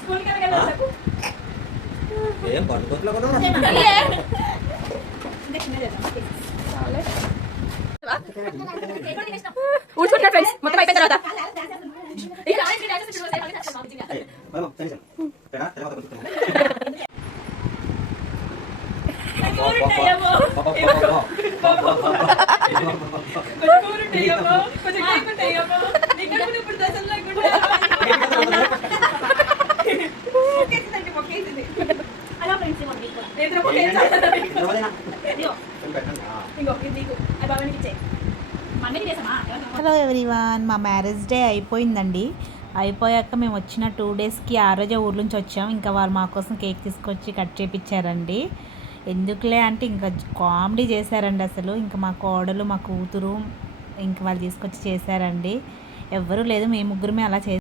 స్కూల్కి ఆ తర్వాత ఏం పట్టుకోవట్లే కూడా ఊడ్చుకుంటున్నా ఫ్రెండ్స్ మొత్తం అయిపోయిన తర్వాత హలో ఎవ్రీవన్, మా మ్యారేజ్ డే అయిపోయిందండి. అయిపోయాక మేము వచ్చిన 2 డేస్కి ఆ రోజే ఊర్ల నుంచి వచ్చాం. ఇంకా వాళ్ళు మా కోసం కేక్ తీసుకొచ్చి కట్ చేయించారండి. ఎందుకులే అంటే ఇంకా కామెడీ చేశారండి అసలు. ఇంకా మా కోడలు, మా కూతురు ఇంకా వాళ్ళు తీసుకొచ్చి చేశారండి. ఎవ్వరూ లేదు, మేము ముగ్గురమే అలా